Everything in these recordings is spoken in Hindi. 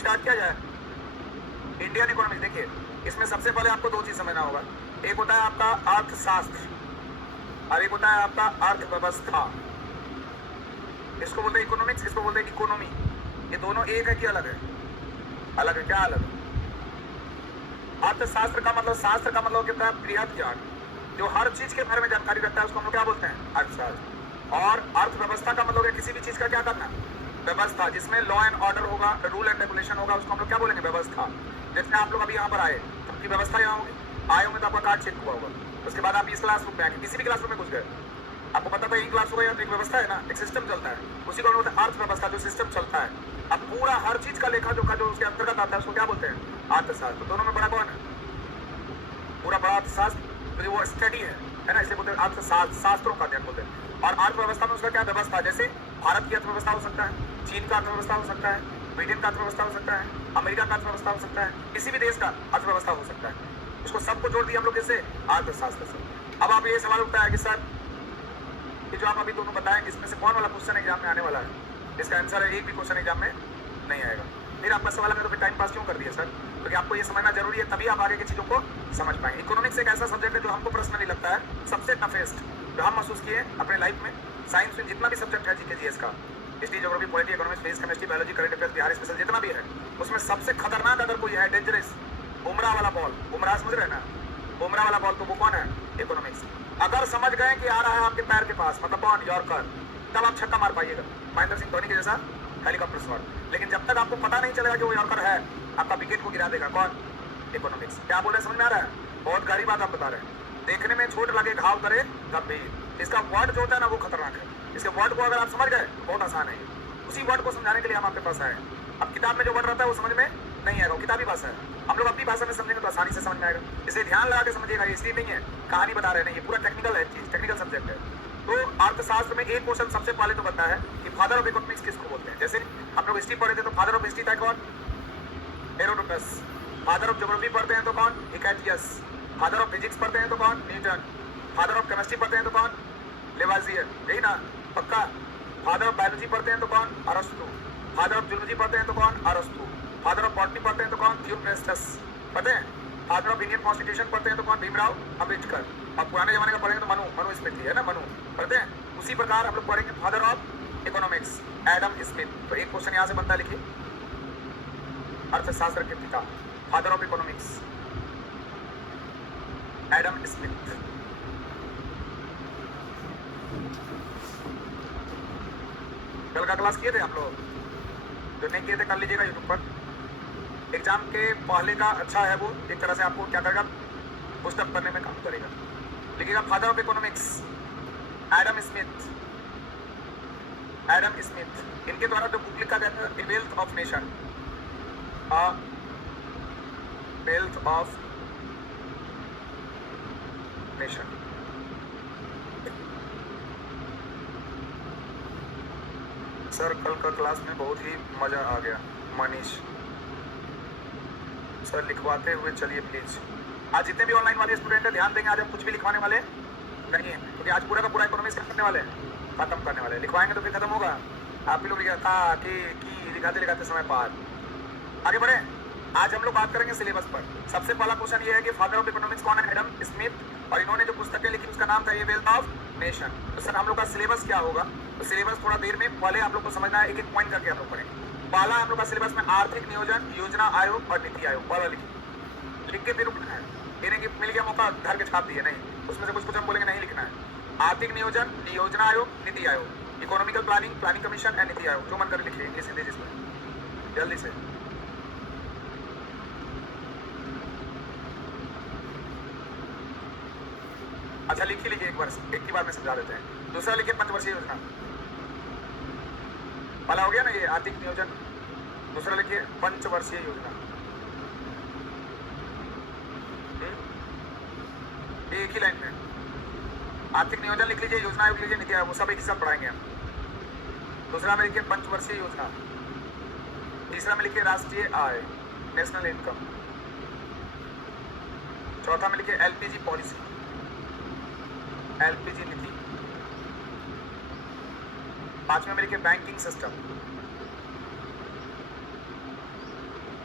स्टार्ट किया जाए। इंडियन इकोनॉमिक्स देखिए, इसमें सबसे पहले आपको दो चीज समझना होगा। एक होता है आपका अर्थशास्त्र और एक होता है आपका अर्थव्यवस्था। इसको बोलते हैं इकोनॉमिक्स, इसको बोलते हैं इकोनॉमी। ये दोनों एक है कि अलग है? अलग है। क्या अलग है? अर्थशास्त्र का मतलब, शास्त्र का मतलब कितना है? बृहद ज्ञान, जो हर चीज के बारे में जानकारी रखता है उसको हम लोग क्या बोलते हैं? अर्थशास्त्र। और अर्थव्यवस्था का मतलब है किसी भी चीज का क्या करना? व्यवस्था, जिसमें लॉ एंड ऑर्डर होगा, रूल एंड रेगुलेशन होगा, उसको हम लोग क्या बोलेंगे? व्यवस्था। जैसे आप लोग अभी यहाँ पर आए, आपकी व्यवस्था यहाँ होगी, आए होंगे तो आपका कार्ड चेक हुआ होगा, उसके बाद आप इस क्लासरूम में आए, किसी भी क्लासरूम में घुस गए, आपको पता था एक क्लास होगा या तो एक व्यवस्था है ना, एक सिस्टम चलता है, उसी को बोलते हैं अर्थव्यवस्था, जो सिस्टम चलता है। अब पूरा हर चीज का लेखा जोखा जो उसके अंतर्गत आता है उसको क्या बोलते हैं? अर्थशास्त्र। दोनों में बड़ा कौन है? पूरा बड़ा अर्थशास्त्र जो वो स्टडी है ना, इसे बोलते हैं अर्थशास्त्र, शास्त्रों का अध्ययन बोलते हैं। और अर्थव्यवस्था में उसका क्या व्यवस्था? जैसे भारत की अर्थव्यवस्था हो सकता है, चीन का अर्थव्यवस्था हो सकता है, ब्रिटेन का अर्थव्यवस्था हो सकता है, अमेरिका का अर्थव्यवस्था हो सकता है, किसी भी देश का अर्थव्यवस्था हो सकता है। उसको सबको जोड़ दिया हम लोग किससे? अर्थशास्त्र से। अब आप ये सवाल उठता है कि सर ये जो आप अभी दोनों बताएं, इसमें से कौन वाला क्वेश्चन एग्जाम में आने वाला है? इसका आंसर है एक भी क्वेश्चन एग्जाम में नहीं आएगा। फिर आपका सवाल है तो फिर टाइम पास क्यों कर दिया सर? क्योंकि आपको ये समझना जरूरी है, तभी आप आगे की चीजों को समझ पाएंगे। इकोनॉमिक्स एक ऐसा सब्जेक्ट है जो हमको पर्सनली लगता है सबसे टफेस्ट, जो हम महसूस किए अपने लाइफ में। साइंस में जितना भी सब्जेक्ट है, जीके जीएस का, history, geography, polity, economics, physics, chemistry, biology, current affairs, Bihar special, जितना भी है, उसमें सबसे खतरनाक अगर कोई है, डेंजरस, बुमराह वाला बॉल, बुमराह समझ रहे हैं ना, बुमराह वाला बॉल, तो वो कौन है? इकोनॉमिक्स। अगर समझ गए कि आ रहा है आपके पैर के पास, मतलब बॉल यॉर्कर, तब आप छक्का मार पाइएगा, महेंद्र सिंह धोनी के जैसा हेलीकॉप्टर शॉट। लेकिन जब तक आपको पता नहीं चलेगा कि वो यॉर्कर है, आपका विकेट को गिरा देगा कौन? इकोनॉमिक्स। क्या बोले, समझ में आ रहा है? बहुत गहरी बात आप बता रहे हैं। देखने में छोट लगे, घाव करे गंभीर। इसका वर्ड जो होता है ना, वो खतरनाक है। इसके वर्ड को अगर आप समझ गए तो बहुत आसान है। उसी वर्ड को समझाने के लिए हम आपके पास आए। अब किताब में जो वर्ड रहता है वो समझ में नहीं आएगा, वो किताबी भाषा है। हम लोग अपनी भाषा में समझेंगे तो आसानी से समझ में आएगा। इसलिए ध्यान लगा के समझिएगा, इसलिए नहीं है कहानी बता रहे नहीं, ये पूरा टेक्निकल है चीज, टेक्निकल सब्जेक्ट है। तो अर्थशास्त्र में एक क्वेश्चन सबसे पहले तो बनता है कि फादर ऑफ इकोनॉमिक्स किसको बोलते हैं। जैसे हम लोग हिस्ट्री पढ़े थे तो फादर ऑफ हिस्ट्री था कौन? हेरोडोटस। फादर ऑफ ज्योग्राफी पढ़ते हैं तो कौन? हिकाइटियस। फादर ऑफ फिजिक्स पढ़ते हैं तो कौन? न्यूटन। फादर ऑफ केमिस्ट्री पढ़ते हैं तो कौन? लेवाजियर, यही ना, पक्का। फादर ऑफ बायोलॉजी पढ़ते हैं तो कौन? अरस्तु। फादर ऑफ जूलॉजी पढ़ते हैं तो कौन? अरस्तु। फादर ऑफ बॉटनी पढ़ते हैं तो कौन? थियोफ्रास्टस, पढ़ते हैं। फादर ऑफ इंडियन कॉन्स्टिट्यूशन पढ़ते हैं तो कौन? भीमराव अम्बेडकर। और पुराने जमाने का पढ़ेंगे तो मनु स्मृति है ना, मनु पढ़ते हैं। उसी प्रकार हम लोग पढ़ेंगे father of economics, Adam Smith. तो एक क्वेश्चन यहाँ से बनता है, लिखिए, अर्थशास्त्र के पिता, father of economics, Adam Smith. कल का क्लास किए थे आप लोग? जो नहीं किए थे कर लीजिएगा यूट्यूब पर। एग्जाम के पहले का अच्छा है वो, एक तरह से आपको क्या करेगा, पुस्तक पढ़ने में काम करेगा। लिखिएगा father of economics, Adam Smith. Adam Smith, इनके द्वारा जो बुक लिखा गया था, a wealth of nation, a wealth of nation. Sir कल का क्लास में बहुत ही मजा आ गया। मनीष सर लिखवाते हुए चलिए प्लीज। आज जितने भी ऑनलाइन वाले स्टूडेंट हैं ध्यान देंगे, आज हम कुछ भी लिखवाने वाले नहीं है, क्योंकि आज पूरा का पूरा इकोनॉमिक्स करने वाले हैं, खत्म करने वाले हैं। लिखवाएंगे तो फिर खत्म होगा। आप भी लोग लिखा की लिखाते लिखाते समय पार। आगे बढ़े। आज हम लोग बात करेंगे सिलेबस पर। सबसे पहला क्वेश्चन ये है कि फादर ऑफ इकोनॉमिक्स कौन है? Adam Smith. और इन्होंने जो पुस्तकें लिखी उसका नाम था ए वेल्थ ऑफ नेशन। तो सर हम लोग का सिलेबस क्या होगा? तो सिलेबस थोड़ा देर में, पहले आप लोग को समझना है, एक एक पॉइंट करके हम लोग पढ़ेंगे। पहला हम लोग का सिलेबस में आर्थिक नियोजन, योजना आयोग और नीति आयोग। पहला लिख के फिर उठना है। ये नहीं कि मिल गया मौका धर के छाप दिए, नहीं, उसमें से कुछ हम बोलेंगे नहीं लिखना है। आर्थिक नियोजन, योजना आयोग, NITI Aayog, economical planning, planning commission and NITI Aayog. जो मन कर लिखिए, इंग्लिश हिंदी जिसमें, जल्दी से। अच्छा लिख ही लीजिए एक बार, एक ही बार में समझा देते हैं। दूसरा लिखिए पंचवर्षीय योजना। पहला हो गया ना ये आर्थिक नियोजन, दूसरा लिखिए पंचवर्षीय योजना। एक ही लाइन में आर्थिक नियोजन लिख लीजिए, योजना आयोग लीजिए, नीति आयोग, वो सब एक ही साथ पढ़ाएंगे हम। दूसरा में लिखिए पंचवर्षीय योजना। तीसरा में लिखिए राष्ट्रीय आय, नेशनल इनकम। चौथा में लिखिए एलपीजी पॉलिसी, एलपीजी नीति। पांचवें में लिखिए बैंकिंग सिस्टम।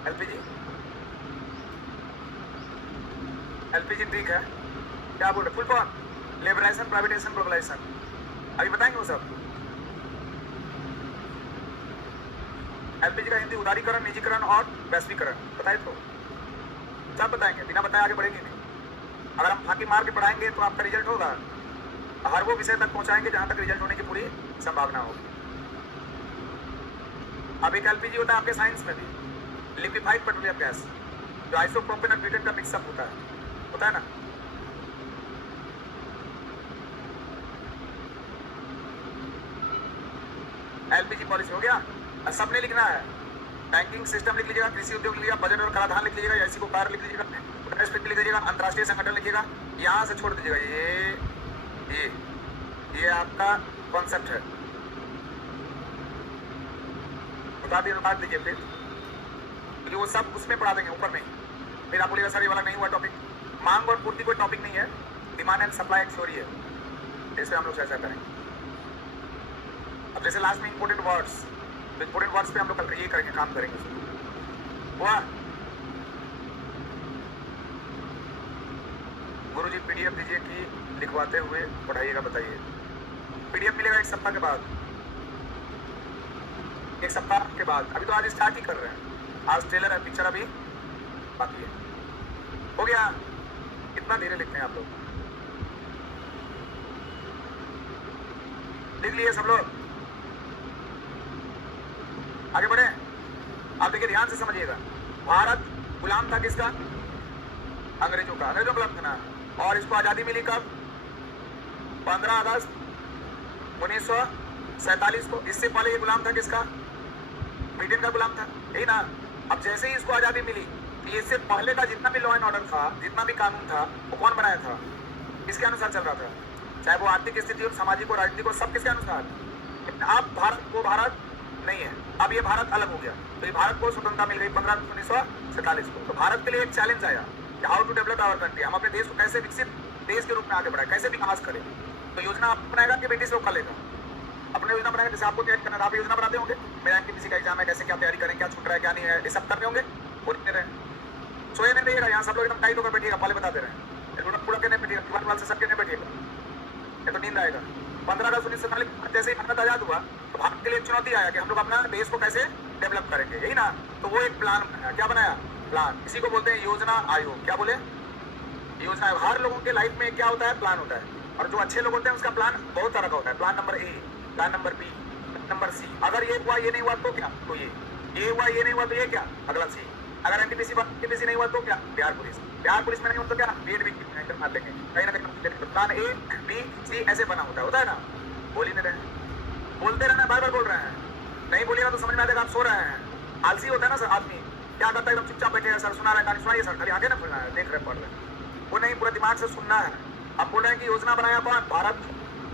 एलपीजी, एलपीजी ठीक है, क्या बोल रहे? Full form liberalisation, privatisation, globalisation, अभी बताएंगे वो सब। एलपीजी का हिंदी उदारीकरण, निजीकरण और वैश्वीकरण बताए तो सब बताएंगे, बिना बताए आगे बढ़ेंगे नहीं। अगर हम फांकी मार के पढ़ाएंगे तो आपका रिजल्ट होगा, हर वो विषय तक पहुंचाएंगे जहां तक रिजल्ट होने की पूरी संभावना होगी। अब एक एलपीजी होता है आपके साइंस में भी, लिक्विफाइड पेट्रोलियम गैस, जो आइसोप्रोपेन और ब्यूटेन का मिक्सअप होता है ना। एलपीजी पॉलिसी हो गया, सबने लिखना है। बैंकिंग सिस्टम लिख लीजिएगा, कृषि उद्योग लिख लीजिएगा, बजट और कराधान लिख लीजिएगा, एलसी को कार लिख लीजिएगा, लिख लीजिएगा, अंतर्राष्ट्रीय संगठन लिखिएगा, यहाँ से छोड़ दीजिएगा ये आपका कॉन्सेप्ट है, काट दीजिए फिर, क्योंकि वो सब उसमें पढ़ा देंगे ऊपर में। फिर आप बोलिएगा सर ये वाला नहीं हुआ टॉपिक। मांग और पूर्ति कोई टॉपिक नहीं है, डिमांड एंड सप्लाई एक थ्योरी है, इसमें हम लोग चर्चा करेंगे। अब जैसे लास्ट में इंपोर्टेंट वर्ड्स, तो इंपोर्टेंट वर्ड्स पे हम लोग कल ये करेंगे, काम करेंगे। हुआ गुरुजी पीडीएफ दीजिए कि लिखवाते हुए पढ़ाइएगा, बताइए। पीडीएफ मिलेगा एक सप्ताह के बाद, एक सप्ताह के बाद। अभी तो आज स्टार्ट ही कर रहे हैं, आज ट्रेलर है, पिक्चर अभी बाकी है। हो गया, इतना धीरे लिखते हैं आप लोग, लिख लिए सब लोग, आगे बढ़े। आप देखिए ध्यान से समझिएगा, भारत गुलाम था किसका? अंग्रेजों का, अंग्रेजों गुलाम था ना। और इसको आजादी मिली कब? 15 अगस्त 1947 को। इससे पहले ये गुलाम था किसका? ब्रिटेन का गुलाम था, यही ना। अब जैसे ही इसको आजादी मिली, तो इससे पहले का जितना भी लॉ एंड ऑर्डर था, जितना भी कानून था, वो कौन बनाया था? किसके अनुसार चल रहा था? चाहे वो आर्थिक स्थिति हो, सामाजिक हो, राजनीतिक हो, सब किसके अनुसार? अब भारत को भारत नहीं है, अब ये भारत अलग हो गया। तो ये भारत को स्वतंत्रता मिल गई 15 अगस्त 1947 को। तो भारत के लिए एक चैलेंज आया कि how to develop our country, हम अपने देश को कैसे विकसित देश के रूप में आगे बढ़ाए, कैसे विकास करें। तो योजना आप बनाएगा कि ब्रिटिश लोग करेगा? अपने योजना बनाएगा, जैसे आपको तैयारी करना, आप योजना बनाते होंगे, मेरा एनटीपीसी का एग्जाम है, कैसे क्या तैयारी करें, क्या छूट रहा है, क्या नहीं है, ये सब करते होंगे। बोलते रहे, सोए नहीं रहिएगा, यहाँ सब लोग एकदम टाइट होकर बैठिएगा, पहले बताते रहे, पूरा के नहीं बैठिएगा, से सबके नहीं बैठिएगा, ये तो नींद आएगा। 15 अगस्त 1947 जैसे ही भारत आजाद हुआ, तो भारत के लिए एक चुनौती आया कि हम लोग अपना देश को कैसे डेवलप करेंगे, यही ना। तो वो एक प्लान बनाया, क्या बनाया? प्लान। इसी को बोलते हैं योजना आयोग। क्या बोले? योजना आयोग। हर लोगों के लाइफ में क्या होता है? प्लान होता है। और जो अच्छे लोग होते हैं उसका प्लान बहुत तरह का होता है। Plan number A, plan number B, number C. अगर ये हुआ, ये नहीं हुआ तो क्या? तो ये हुआ, ये नहीं हुआ तो ये क्या? अगला सी। अगर एनटीपीसी नहीं हुआ तो क्या? बिहार पुलिस में नहीं हुआ तो क्या? बीएड भी मार लेंगे कहीं ना कहीं। प्लान ए बी सी ऐसे बना होता है ना। बोल ही नहीं रहे, बोलते रहना, बार बार बोल रहे हैं, नहीं बोलिएगा तो समझ में आएगा आप सो रहे हैं। आलसी होता है ना सर आदमी, क्या करता है? एकदम चुपचाप बैठे, सर सुना रहे, कहानी सुनाइए सर, खाली आगे ना फिरना है, देख रहे पढ़ रहे, वो नहीं, पूरा दिमाग से सुनना है। अब बोल रहे हैं कि योजना बनाया कौन? भारत,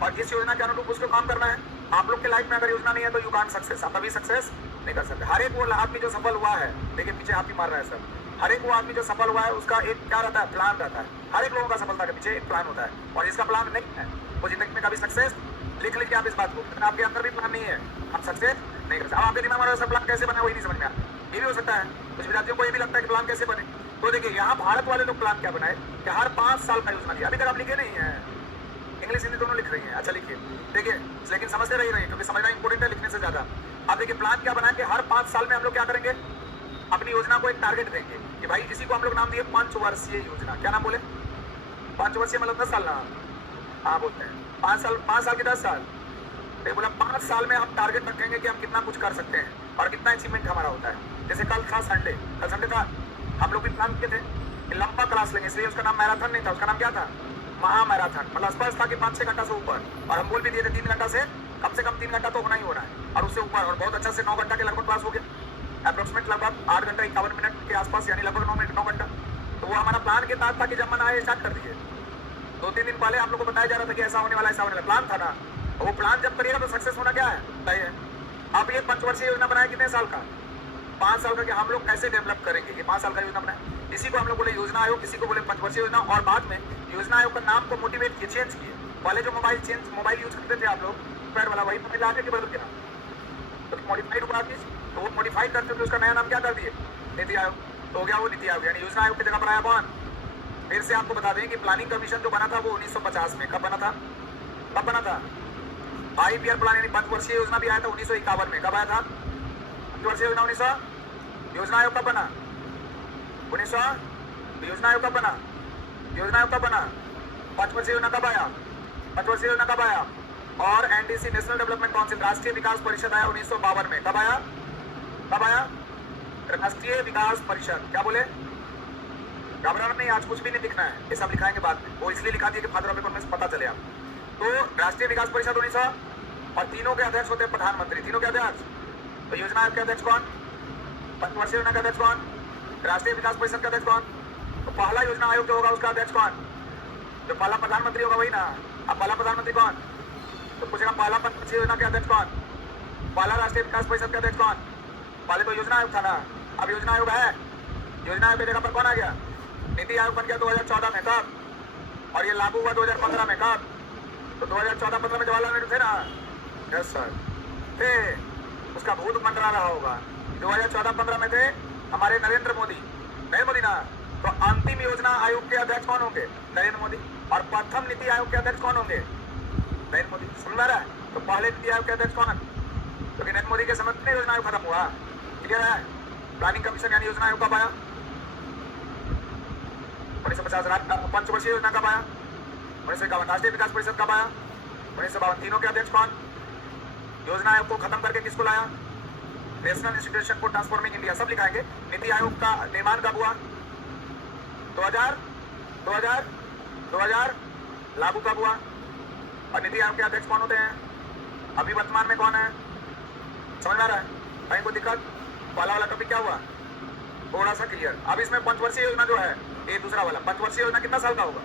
और जिस योजना के अनुरूप उसको काम करना है। आप लोग के लाइफ में अगर योजना नहीं है तो यू कांट सक्सेस, आप कभी सक्सेस नहीं कर सकते। हर एक वो आदमी जो सफल हुआ है, देखिए पीछे हाथ ही मार रहा है सर, हर एक वो आदमी जो सफल हुआ है उसका एक क्या रहता है? प्लान रहता है। हर एक लोगों का सफलता के पीछे एक प्लान होता है, और जिसका प्लान नहीं है वो जिंदगी में कभी सक्सेस, लिख लीजिए आप इस बात को, आपके अंदर भी प्लान नहीं है, आप सक्सेस नहीं कर सकते। अब आपके दिमाग में ऐसा प्लान कैसे बने वही नहीं समझ में आता। ये भी हो सकता है, कुछ विद्यार्थियों को ये भी लगता है कि प्लान कैसे बने। तो देखिए यहाँ भारत वाले लोग प्लान क्या बनाए कि हर 5 साल का योजना लिया। अभी तक आप लिखे नहीं है, इंग्लिश हिंदी दोनों लिख रही है, अच्छा लिखिए, देखिए, लेकिन समझते रहिए क्योंकि समझना इंपोर्टेंट है लिखने से ज्यादा। अब देखिए प्लान क्या बनाए कि हर 5 साल में हम लोग क्या करेंगे? अपनी योजना को एक टारगेट देंगे कि भाई इसी को हम लोग नाम दिए 5 वर्षीय योजना। क्या नाम बोले? 5 वर्षीय मतलब 10 साल ना, हाँ बोलते हैं 5 साल के 10 साल। तो बोला 5 साल में हम टारगेट रखेंगे कि हम कितना कुछ कर सकते हैं और कितना अचीवमेंट हमारा होता है। जैसे कल था संडे, कल संडे था, हम लोग भी प्लान किए थे कि लंबा क्लास लेंगे, इसलिए उसका नाम मैराथन नहीं था, उसका नाम क्या था? महा मैराथन। मतलब स्पष्ट था कि 5-6 घंटा से ऊपर, और हम बोल भी दिए थे 3 घंटा से कम 3 घंटा तो होना ही होना है, और उससे ऊपर। और बहुत अच्छा से 9 घंटा के लगभग क्लास हो गया, अप्रोक्सीमेट लगभग 8 घंटा 51 मिनट के आसपास, यानी लगभग 9 घंटा। तो वो हमारा प्लान के तहत था कि जब मन आए स्टार्ट कर दीजिए। 2-3 दिन पहले आप लोग को बताया जा रहा था कि ऐसा होने वाला, ऐसा होने वाला, प्लान था ना। वो प्लान जब करिएगा तो सक्सेस होना क्या है? तय है। अब ये 5 वर्षीय योजना बनाया कितने साल का? 5 साल का, कि हम लोग कैसे डेवलप करेंगे, ये 5 साल का योजना बनाए। इसी को हम लोग बोले योजना आयोग, किसी को बोले 5 वर्षीय योजना। और बाद में योजना आयोग का नाम को मोटिवेट किए, चेंज किए। पहले जो मोबाइल यूज करते थे आप लोग पैड वाला, वही मोबाइल आगे के बदल गया, तो मॉडिफाइड हुआ कि तो वो मॉडिफाई करते हुए उसका नया नाम क्या कर दिए, नीति आयोग। तो हो गया वो नीति आयोग, यानी योजना आयोग की जगह बनाया कौन। फिर से आपको बता दें कि प्लानिंग कमीशन जो बना था वो 1950 में। कब बना था, कब बना था। 5 ईयर प्लान यानी 5 वर्षीय योजना भी आया था 1951 में। कब आया था 5 वर्षीय योजना 1900। योजना आयोग कब बना 1900। योजना आयोग कब बना, योजना आयोग कब बना, 5 वर्षीय योजना कब आया, 5 वर्षीय योजना कब आया। और एनडीसी नेशनल डेवलपमेंट काउंसिल राष्ट्रीय विकास परिषद आया 1952 में। कब आया, कब आया राष्ट्रीय विकास परिषद। क्या बोले, घबराना नहीं, आज कुछ भी नहीं लिखना है, ये सब लिखाएंगे बाद में। वो इसलिए लिखा दिया कि फादर पेपर में पता चले आप। तो राष्ट्रीय विकास परिषद 1900 और तीनों के अध्यक्ष होते हैं प्रधानमंत्री, तीनों के अध्यक्ष। तो योजना आयोग के अध्यक्ष कौन, 5 वर्षीय योजना का अध्यक्ष कौन, राष्ट्रीय विकास परिषद का अध्यक्ष कौन। तो पहला योजना आयोग जो होगा उसका अध्यक्ष कौन, जो पहला प्रधानमंत्री होगा वही ना। अब पहला प्रधानमंत्री कौन, तो पूछेगा पहला 5 वर्षीय योजना के अध्यक्ष कौन, पहला राष्ट्रीय विकास परिषद का अध्यक्ष कौन। पहले तो योजना आयोग था ना, अब योजना आयोग है, योजना आयोग की जगह पर कौन आ गया, नीति आयोग बन गया 2014 में। कब, और ये लागू हुआ 2015 में। कब, तो 2014-15 में जवाहरलाल नेहरू थे ना। यस सर थे, उसका भूत मंडरा रहा होगा। 2014-15 में थे हमारे नरेंद्र मोदी, नरेंद्र मोदी ना। तो अंतिम योजना आयोग के अध्यक्ष कौन होंगे, नरेंद्र मोदी। और प्रथम नीति आयोग के अध्यक्ष कौन होंगे, नरेंद्र मोदी। समझ रहा है। तो पहले नीति आयोग के अध्यक्ष कौन है, क्योंकि नरेंद्र मोदी के समय में योजना आयोग खत्म हुआ। क्लियर है। प्लानिंग कमीशन यानी योजना आयोग कब आया, 1950। 5 वर्षीय योजना कब आया, 1951। राष्ट्रीय विकास परिषद कब आया, 1952। तीनों के अध्यक्ष कौन। योजना आयोग को खत्म करके किसको लाया, national institution for transforming India. सब लिखाएंगे। नीति आयोग का निर्माण कब हुआ, 2000 लागू कब हुआ। और नीति आयोग के अध्यक्ष कौन होते हैं, अभी वर्तमान में कौन है। समझ में आ रहा है, कहीं कोई दिक्कत। पहला वाला टॉपिक क्या हुआ, थोड़ा सा क्लियर। अब इसमें 5 वर्षीय योजना जो है, ये दूसरा वाला 5 वर्षीय योजना कितना साल का होगा,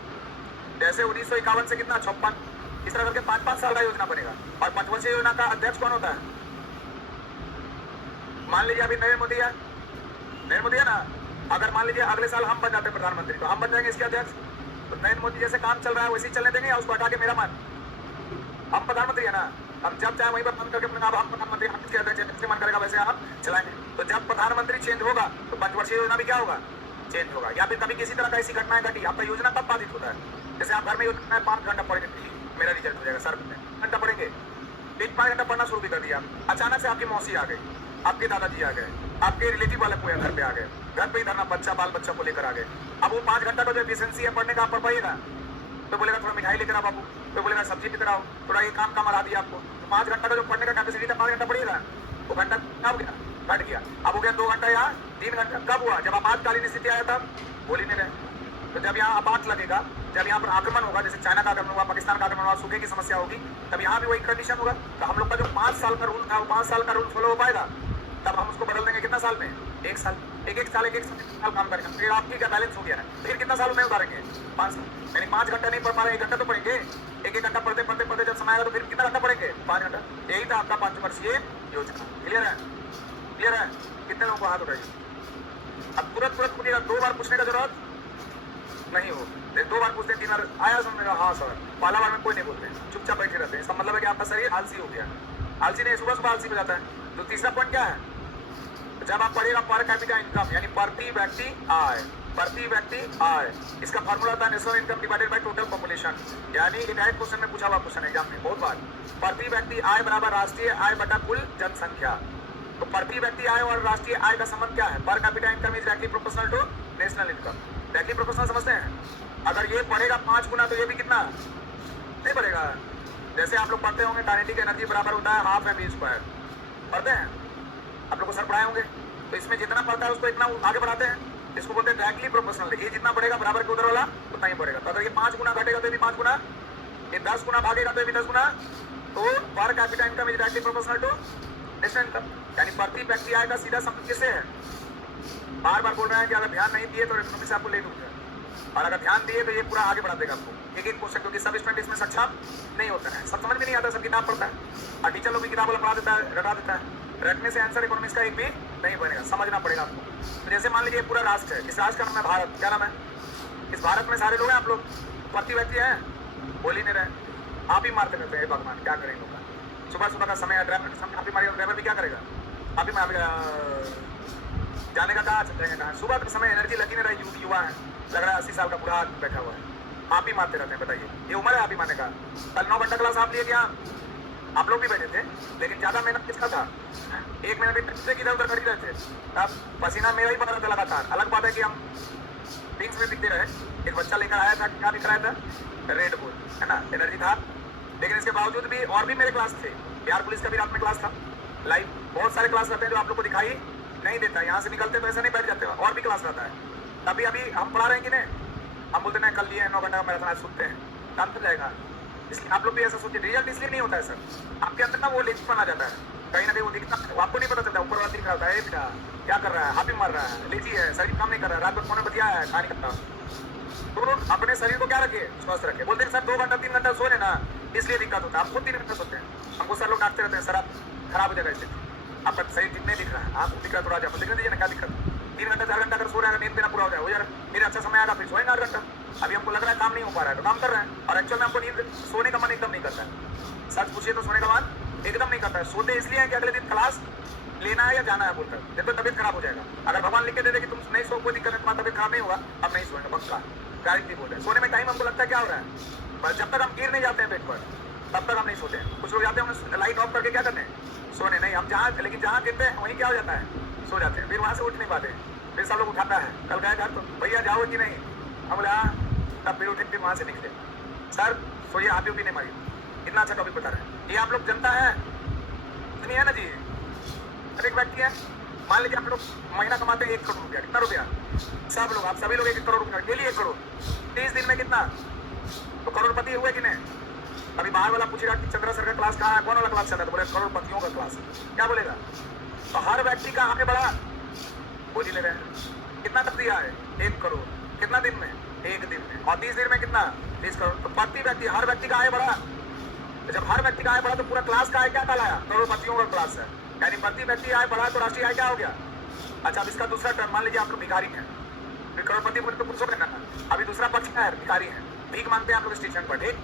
जैसे 1951 से कितना 56, इस तरह करके 5-5 साल का योजना बनेगा। और 5 वर्षीय योजना का अध्यक्ष कौन होता है। मान लीजिए अभी नरेंद्र मोदी है, नरेंद्र मोदी है ना। अगर मान लीजिए अगले साल हम बन जाते हैं प्रधानमंत्री, तो हम बन जाएंगे इसके अध्यक्ष। तो नरेंद्र मोदी जैसे काम चल रहा है वैसे ही चलने देंगे या उसको हटा के मेरा मन, हम प्रधानमंत्री है ना, हम जब चाहे वहीं पर बंद करके अब हम प्रधानमंत्री, हम इसके अध्यक्ष जैसे मन करेगा वैसे हम चलाएंगे। तो जब प्रधानमंत्री चेंज होगा तो 5 वर्षीय योजना भी क्या होगा, चेंज होगा। या फिर कभी किसी तरह का ऐसी घटनाएं घटी, आपका योजना तब बाधित होता है। जैसे आप घर में योजना 5 घंटा पढ़ेंगे, मेरा रिजल्ट हो जाएगा सर, घंटा पढ़ेंगे, 5 घंटा पढ़ना शुरू भी कर दिया। अचानक से आपकी मौसी आ गई, आपके दादाजी आ गए, आपके रिलेटिव वाले कोई घर पे आ गए, घर पे ही धरना बच्चा बाल बच्चा को लेकर आ गए। अब वो 5 घंटा का जो एफिशिएंसी है पढ़ने का आप पढ़ पाइएगा, तो बोलेगा थोड़ा मिठाई लेकर आओ बाबू, तो बोलेगा सब्जी लेकर आओ, थोड़ा ये काम बढ़ा दिया आपको। तो 5 घंटा का जो पढ़ने का कैपेसिटी था 5 घंटा पढ़िएगा, वो घंटा क्या हो गया, घट गया। अब हो गया 2 घंटा या 3 घंटा। कब हुआ, जब आपातकालीन स्थिति आया तब, बोल ही नहीं रहे। तो जब यहाँ आपात लगेगा, जब यहाँ पर आक्रमण होगा, जैसे चाइना का आक्रमण हुआ, पाकिस्तान का आक्रमण हुआ, सूखे की समस्या होगी, तब यहाँ भी वही कंडीशन होगा। तो हम लोग का जो 5 साल का रूल था वो 5 साल का रूल फॉलो हो पाएगा, तब हम उसको बदल देंगे कितना साल में, 1 साल, एक साल काम करेंगे। फिर आपकी क्या बैलेंस हो गया है, फिर कितना साल में उतारेंगे, 5 साल। यानी 5 घंटा नहीं पढ़ पा रहे, 1 घंटा तो पढ़ेंगे। एक घंटा पढ़ते पढ़ते पढ़ते जब समय आएगा तो फिर कितना घंटा पढ़ेंगे, 5 घंटा। यही था आपका 5 वर्षीय योजना। क्लियर है, क्लियर है। कितने लोगों को हाथ उठाइए। अब तुरंत पूछिएगा, 2 बार पूछने का जरूरत नहीं हो, 2 बार पूछते 3 बार आया समझ में, हाँ सर। पहला बार में कोई नहीं बोलते, चुपचाप बैठे रहते हैं। इसका मतलब है कि आपका शरीर आलसी हो गया। आलसी नहीं, सुबह आलसी हो जाता है। तो तीसरा पॉइंट क्या है, जब आप पढ़ेगा पर कैपिटा इनकम यानी प्रति व्यक्ति आय, प्रति व्यक्ति आय, इसका फार्मूला था national income divided by total population. यानी इनडायरेक्ट क्वेश्चन में पूछा हुआ क्वेश्चन एग्जाम में बहुत बार, प्रति व्यक्ति आय बराबर राष्ट्रीय आय बटा कुल जनसंख्या। तो प्रति व्यक्ति आय और राष्ट्रीय आय का संबंध क्या है, per capita income is directly proportional to national income. Directly proportional समझते हैं। अगर ये पढ़ेगा 5 गुना तो ये भी कितना नहीं पढ़ेगा। जैसे आप लोग पढ़ते होंगे काइनेटिक एनर्जी बराबर होता है हाफ mv स्क्वायर, पढ़ते हैं आप लोग को सर पढ़ाए होंगे। तो इसमें जितना पढ़ता है उसको इतना आगे बढ़ाते हैं, इसको बोलते हैं डायरेक्टली प्रोपोर्शनल। ये जितना बढ़ेगा बराबर के उधर वाला उतना ही बढ़ेगा। तो अगर ये 5 गुना घटेगा तो ये भी 5 गुना, ये 10 गुना भागेगा तो ये भी 10 गुना। तो per capita income is directly proportional to national income. यानी प्रति व्यक्ति आय का सीधा संबंध किससे है, बार बार बोल रहे हैं कि अगर ध्यान नहीं दिए तो इकोनॉमी से आपको ले लूंगा, और अगर ध्यान दिए तो ये पूरा आगे बढ़ा देगा आपको एक एक क्वेश्चन, क्योंकि सब स्टूडेंट इसमें सक्षम नहीं होता है, सब समझ में नहीं आता, सब किताब पढ़ता है और टीचर लोग भी किताब वाला पढ़ा देता है, रटा देता है। रटने से आंसर इकोनॉमिक्स का एक भी नहीं बनेगा, समझना पड़ेगा आपको। तो जैसे मान लीजिए पूरा राष्ट्र है, इस राष्ट्र का नाम है भारत। क्या नाम है, इस भारत में सारे लोग हैं, आप लोग प्रति व्यक्ति हैं, बोल ही नहीं रहे, आप ही मारते रहते हैं। भगवान क्या करेंगे लोग, सुबह सुबह का समय है, ड्राइवर के सामने आप ही मारिएगा, ड्राइवर भी क्या करेगा, अभी मैं जाने का कहा चलेंगे कहाँ? सुबह के समय एनर्जी लगी नहीं रही, युवा है, लग रहा है 80 साल का बूढ़ा आदमी बैठा हुआ है, आप ही मारते रहते हैं। बताइए, ये उम्र है आप ही मारने का? कल 9 घंटा क्लास आप लिए क्या? आप लोग भी बैठे थे, लेकिन ज्यादा मेहनत किसका था? 1 मिनट भी पिछले की इधर उधर खड़ी रहे थे, अब पसीना मेरा ही पड़ रहा था लगातार। अलग बात है कि हम ड्रिंक्स में पीते रहे। एक बच्चा लेकर आया था, क्या लेकर आया था? रेड बुल, है ना, एनर्जी था। लेकिन इसके बावजूद भी और भी मेरे क्लास थे। बिहार पुलिस का भी रात में क्लास था लाइव। बहुत सारे क्लास रहते हैं जो आप लोग को दिखाई नहीं देता। यहाँ से निकलते तो ऐसे नहीं बैठ जाते, और भी क्लास रहता है। तभी अभी हम पढ़ा रहे हैं कि नहीं, हम बोलते नहीं कल लिए 9 घंटा का मैराथन आज सुनते हैं, काम तो जाएगा। इसलिए आप लोग भी ऐसा सोचिए। रिजल्ट इसलिए नहीं होता है सर, आपके अंदर ना वो लेजीपन आ जाता है, कहीं ना कहीं वो दिखता है, आपको नहीं पता चलता। ऊपर वाला दिख रहा है, बेटा क्या कर रहा है, हाथी मार रहा है, लेजी है, शरीर काम नहीं कर रहा है, रात भर फोन में बतिया है, खा नहीं करता। तो अपने शरीर को क्या रखे, स्वस्थ रखे। बोलते हैं सर 2 घंटा 3 घंटा सो लेना, इसलिए दिक्कत होता है। आप खुद 3 घंटा सोते हैं, हमको सर लोग डांटते रहते हैं, सर आप खराब हो जाएगा इससे, आपका शरीर ठीक नहीं दिख रहा है, आपको दिख रहा थोड़ा जा दिखने दीजिए ना, क्या दिक्कत? 3 घंटा 4 घंटा अगर सो रहा है, नींद मेरा पूरा हो जाए, हो जाए फिर अच्छा समय आएगा, फिर सोएंगे 8 घंटा। अभी हमको लग रहा है काम नहीं हो पा रहा है तो काम कर रहे हैं, और एक्चुअल में हमको नींद सोने का मन एकदम नहीं करता है। सच पूछिए तो सोने का मन एकदम नहीं करता है। सोते इसलिए है कि अगले दिन क्लास लेना है या जाना है बोलकर, नहीं तो तबियत खराब हो जाएगा। अगर भगवान लिख के दे दे कि तुम नहीं सो, कोई दिक्कत नहीं, तुम्हारा तबियत खराब नहीं होगा, अब नहीं सोएंगे पक्का, गारंटी बोल रहे हैं। सोने में टाइम हमको लगता है क्या हो रहा है, पर जब तक हम गिर नहीं जाते हैं बेड पर तब तक हम नहीं सोते हैं। कुछ लोग जाते हैं लाइट ऑफ करके क्या करते हैं, सोने नहीं। हम जहाँ, लेकिन जहाँ गिरते हैं वहीं क्या हो जाता है, सो जाते हैं, फिर वहाँ से उठ नहीं पाते। फिर सब लोग उठाता है, कल गए घर तो भैया जाओ कि नहीं, हम बोले हाँ, तब फिर उठे, फिर वहाँ से निकले। सर सोइए, आप भी नहीं मारी, इतना अच्छा टॉपिक बता रहे हैं। ये आप लोग जनता है, इतनी है ना जी। एक व्यक्ति है, मान लीजिए आप लोग महीना कमाते हैं 1 करोड़ रुपया, कितना रुपया? सब लोग, आप सभी लोग 1 करोड़ रुपया डेली, 1 करोड़ 30 दिन में कितना? तो करोड़पति हुए कि नहीं? अभी बाहर वाला पूछेगा कि चंद्रा सर का क्लास कहाँ है, कौन वाला क्लास चल रहा है, तो बोले करोड़पतियों का क्लास है, क्या बोलेगा? तो हर व्यक्ति का आगे बढ़ा, बोल ही ले रहे हैं। कितना तक दिया है? 1 करोड़, कितना दिन में? 1 दिन में। और 30 दिन में कितना? 30 करोड़। तो प्रति व्यक्ति, हर व्यक्ति का आय बढ़ा। तो जब हर व्यक्ति का आय बढ़ा तो पूरा क्लास का आय क्या कहलाया? करोड़पतियों का क्लास है, यानी प्रति व्यक्ति आय बढ़ा तो राष्ट्रीय आय क्या हो गया? अच्छा, अब इसका दूसरा टर्म, मान लीजिए आप लोग भिखारी हैं, फिर करोड़पति बोले तो पुरुषों का करना। अभी दूसरा पक्ष क्या है? भिखारी है, भीख मांगते हैं आप लोग स्टेशन पर, ठीक?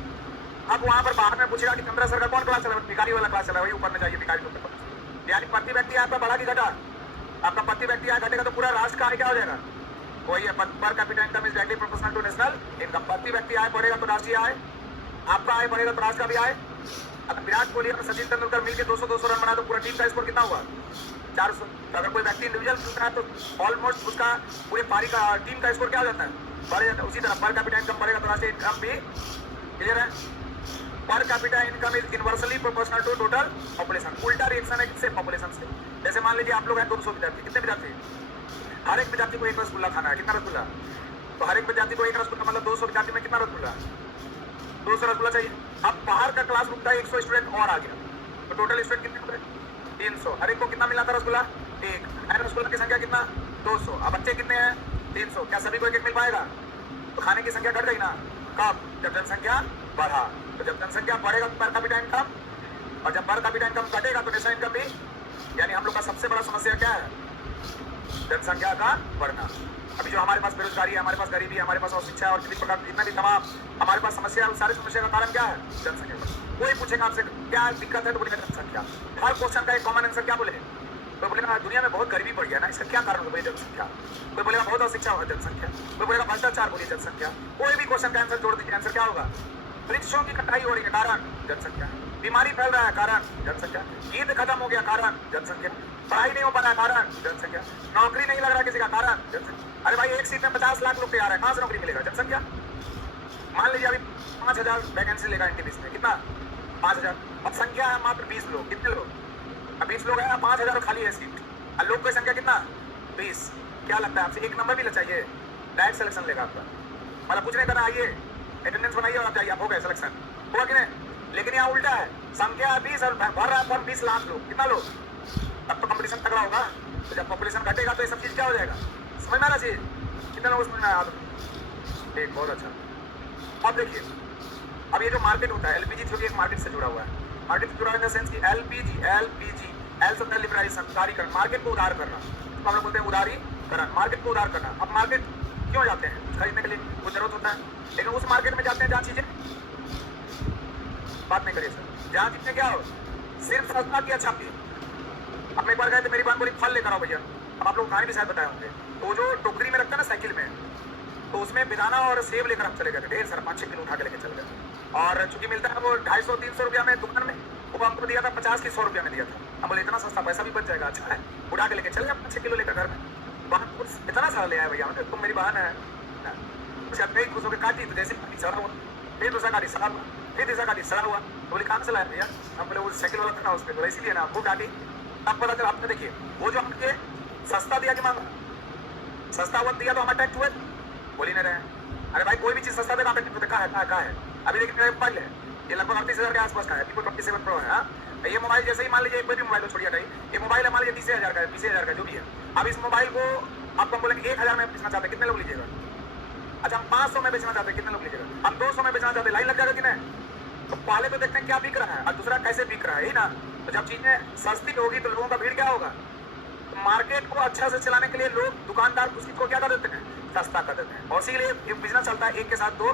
अब वहां पर बाहर में पूछेगा कि चंद्रा सर का कौन क्लास चला? भिखारी वाला क्लास चला, वही ऊपर में जाइए भिखारी लोग। यानी प्रति व्यक्ति आपका बढ़ा कि घटा? आपका प्रति व्यक्ति आय घटेगा तो पूरा राष्ट्र का आय क्या हो जाएगा? वही है, per capita income is directly proportional to national income. प्रति व्यक्ति आय बढ़ेगा तो राष्ट्रीय आय, आपका आय बढ़ेगा तो राष्ट्र का भी आय। अगर विराट कोहली और सचिन तेंदुलकर मिलकर 200 रन बना तो पूरा टीम का स्कोर कितना हुआ? 400। तो अगर कोई व्यक्ति इंडिविजुअल खेलता है तो ऑलमोस्ट उसका पूरे पारी का टीम का स्कोर क्या हो जाता है? बढ़ जाता है। उसी तरह पर कैपिटा इनकम बढ़ेगा तो राष्ट्रीय इनकम भी, क्लियर है? Per capita income is inversely proportional to total population. उल्टा रिएक्शन है किससे? पॉपुलेशन से। जैसे मान लीजिए आप लोग हैं 200 विद्यार्थी, कितने विद्यार्थी? हर एक विद्यार्थी को 1 रसगुल्ला खाना है, कितना रसगुल्ला? तो हर एक विद्यार्थी को 1 रसगुल्ला, मतलब 200 विद्यार्थी में कितना रसगुल्ला? 200 रसगुल्ला चाहिए। अब बाहर का क्लास रुकता है, 100 स्टूडेंट और आ गया तो टोटल स्टूडेंट कितने होते? 300। हर एक को कितना मिला था रसगुल्ला? 1। रसगुल्ला की संख्या कितना? 200। अब बच्चे कितने हैं? 300। क्या सभी को 1-1 मिल पाएगा? तो खाने की संख्या घट गई ना। कब? जब जनसंख्या बढ़ा। तो जब जनसंख्या बढ़ेगा तो पर कैपिटा इनकम, और जब पर कैपिटा इनकम घटेगा तो नेशनल इनकम भी। यानी हम लोग का सबसे बड़ा समस्या क्या है? जनसंख्या का बढ़ना। अभी जो हमारे पास बेरोजगारी है, हमारे पास गरीबी है, हमारे पास अशिक्षा है, और किसी प्रकार जितना भी तमाम हमारे पास समस्या है, उस सारी समस्या का कारण क्या है? जनसंख्या। कोई पूछेगा आपसे क्या दिक्कत है तो बोलेगा जनसंख्या। हर क्वेश्चन का एक कॉमन आंसर क्या बोले? तो बोलेगा दुनिया में बहुत गरीबी बढ़ गया ना, इसका क्या कारण होगा? जनसंख्या। कोई बोलेगा बहुत अशिक्षा होगा, जनसंख्या। कोई बोलेगा भ्रष्टाचार, बोलिए जनसंख्या। कोई भी क्वेश्चन का आंसर जोड़ दीजिए, आंसर क्या होगा? वृक्षों की कटाई हो रही है, कारण जनसंख्या। बीमारी फैल रहा है, कारण जनसंख्या। ईद खत्म हो गया, कारण जनसंख्या। पढ़ाई नहीं हो पा रहा है, कारण जनसंख्या। नौकरी नहीं लग रहा किसी का, कारण जनसंख्या। अरे भाई, एक सीट में 50 लाख लोग तैयार है, कहां से नौकरी मिलेगा? जनसंख्या। मान लीजिए अभी 5000 वैकेंसी लेगा एनटीपीसी में, कितना? 5000। अब संख्या है मात्र 20 लोग, कितने लोग? अब 20 लोग हैं, 5000 खाली है सीट, और लोग की संख्या कितना? 20। क्या लगता है आपसे? एक नंबर भी चाहिए, डायरेक्ट सिलेक्शन लेगा आपका, मतलब कुछ नहीं करना, आइए अटेंडेंस बनाइए और आप जाइए, आप हो गए सिलेक्शन, हुआ कि नहीं? लेकिन यहाँ उल्टा है, संख्या 20 और भर रहा है फॉर्म 20 लाख लोग, कितना लोग? तब तो कंपटीशन तगड़ा होगा। तो जब पॉपुलेशन घटेगा तो ये सब चीज क्या हो जाएगा? समझ में आ रहा चीज? कितने लोग समझ में आया? एक बहुत अच्छा। अब देखिए, अब ये जो मार्केट होता है, एलपीजी थ्योरी एक मार्केट से जुड़ा हुआ है। मार्केट से जुड़ा हुआ इन द सेंस कि एलपीजी, एल शब्द लिबरलाइजेशन, उदारीकरण, मार्केट को उदार करना, तो हम लोग बोलते हैं उदारीकरण, मार्केट को उदार करना। अब मार्केट क्यों जाते हैं? कुछ खरीदने के लिए कुछ जरूरत होता है, लेकिन उस मार्केट में जाते हैं जहाँ चीजें, बात नहीं करिए सर, जहाँ चीजें क्या हो, सिर्फ सस्ता की अच्छा की, अब एक बार गए थे, मेरी बहन बोली फल लेकर आओ भैया। अब आप लोग कहानी भी शायद बताए होंगे, तो वो जो टोकरी में रखता है ना साइकिल में, तो उसमें बेदाना और सेब लेकर हम चले गए थे, ढेर सारा 5-6 किलो उठा के लेके चल गए। और चूंकि मिलता है वो 250-300 रुपया में दुकान में, वो हमको दिया था 50 की 100 रुपया में दिया था। हम बोले इतना सस्ता, पैसा भी बच जाएगा, अच्छा है, उड़ा के लेके चल गए 5-6 किलो लेकर घर में। वहाँ इतना सारा ले आया भैया, तुम मेरी बहन है, उसका कई खुश होकर काटी, तो जैसे काटी सड़ा हुआ, फिर दूसरा काटी सड़ा हुआ, फिर तीसरा काटी सड़ा हुआ। तो बोले कहाँ से लाया भैया? हम बोले वो साइकिल वाला था ना उसमें, तो इसीलिए ना वो काटी। तब पता चला, आपने देखिए वो जो हमके सस्ता दिया कि मांगा, सस्ता हुआ दिया तो हम अटैक्ट हुए, बोल ही नहीं रहे। अरे भाई कोई भी चीज सस्ता देगा आप अटैक्ट होते, कहाँ है? अभी देखिए मेरा मोबाइल है, ये लगभग 38,000 के आसपास का है, Vivo 27 Pro है। हाँ, ये मोबाइल जैसे ही मान लीजिए, कोई भी मोबाइल हो छोड़िए नहीं, ये मोबाइल है मान लीजिए 30,000 का है, 20,000 का जो भी है। अब इस मोबाइल को आपको हम बोलेंगे 1,000 में बेचना चाहते हैं, कितने लोग लीजिएगा? अच्छा, हम 500 में बेचना चाहते हैं, कितने लोग लीजिएगा? हम 200 में बेचना चाहते हैं, लाइन लग जाएगा कि नहीं? तो पहले तो देखते हैं क्या बिक रहा है और दूसरा कैसे बिक रहा है, ही ना। तो जब चीजें सस्ती होगी तो लोगों का भीड़ क्या होगा? मार्केट को अच्छा से चलाने के लिए लोग, दुकानदार उसी को क्या कर देते हैं? सस्ता कर देते हैं। और इसीलिए बिजनेस चलता है एक के साथ दो